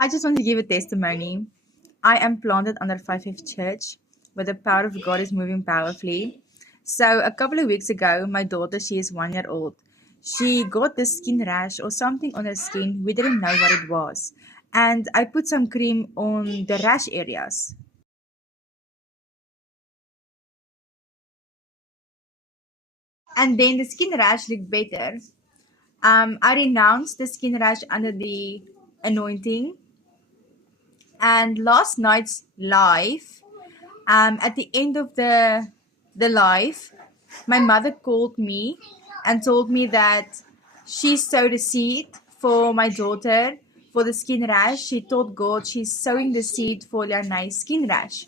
I just want to give a testimony. I am planted under 5F Church, where the power of God is moving powerfully. So, a couple of weeks ago, my daughter, she is 1 year old, she got this skin rash or something on her skin. We didn't know what it was. And I put some cream on the rash areas. And then the skin rash looked better. I renounced the skin rash under the anointing. And last night's live, at the end of the live, my mother called me and told me that she sowed a seed for my daughter for the skin rash. She told God she's sowing the seed for their nice skin rash.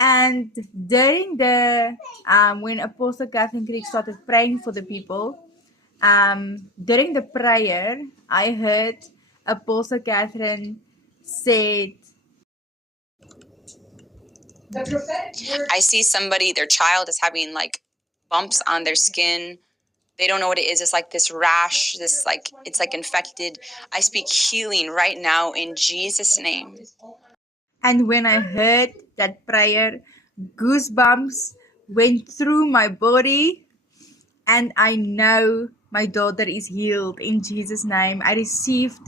And during the when Apostle Catherine Creek started praying for the people, during the prayer, I heard Apostle Catherine said, I see somebody, their child is having like bumps on their skin. They don't know what it is. It's like this rash, this like, it's like infected. I speak healing right now in Jesus' name. and when I heard that prayer, goosebumps went through my body, and I know my daughter is healed in Jesus' name. I received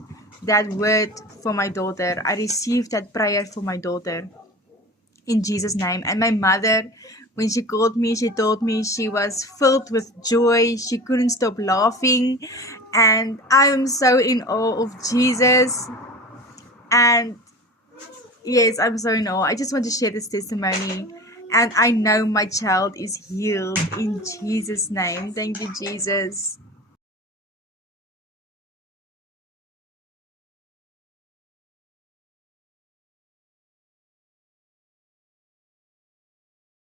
that word for my daughter. I received that prayer for my daughter in Jesus' name. And my mother, when she called me, she told me she was filled with joy. She couldn't stop laughing. And I am so in awe of Jesus. And yes, I'm so in awe. I just want to share this testimony. And I know my child is healed in Jesus' name. Thank you, Jesus.